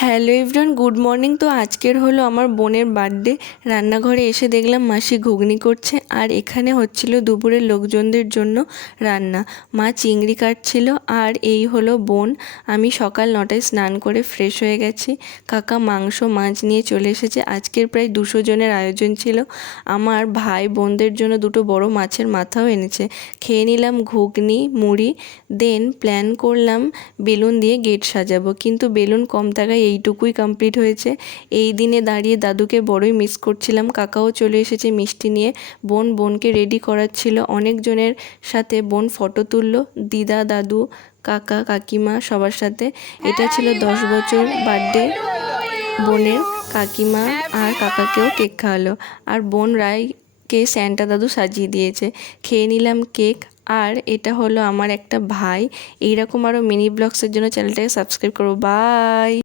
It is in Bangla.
Hello everyone, good morning. তো আজকের হলো আমার বোনের বার্থডে। রান্নাঘরে এসে দেখলাম মাসি ঘুগনি করছে, আর এখানে হচ্ছিল দুপুরের লোকজনদের জন্য রান্না। মা চিংড়ি কাটছিল, আর এই হলো বোন। আমি সকাল 9টায় স্নান করে ফ্রেশ হয়ে গেছি। কাকা মাংস মাছ নিয়ে চলে এসেছে। আজকের প্রায় 200 জনের আয়োজন ছিল। আমার ভাই বোনদের জন্য দুটো বড় মাছের মাথাও এনেছে। খেয়ে নিলাম ঘুগনি মুড়ি। দেন প্ল্যান করলাম বেলুন দিয়ে গেট সাজাবো, কিন্তু বেলুন কম থাকায় এইটুকুই কমপ্লিট হয়েছে। এই দিনে দাঁড়িয়ে দাদুকে বড়ই মিস করছিলাম। কাকাও চলে এসেছে মিষ্টি নিয়ে। বোনকে রেডি করাচ্ছিল। অনেকজনের সাথে বোন ফটো তুললো, দিদা দাদু কাকা কাকিমা সবার সাথে। এটা ছিল 10 বছর বার্থডে বোনের। কাকিমা আর কাকাকেও কেক খাওয়ালো, আর বোন রায়কে স্যান্টা দাদু সাজিয়ে দিয়েছে। খেয়ে নিলাম কেক। আর এটা হলো আমার একটা ভাই। এইরকম আরও মিনি ব্লগসের জন্য চ্যানেলটাকে সাবস্ক্রাইব করো। বাই।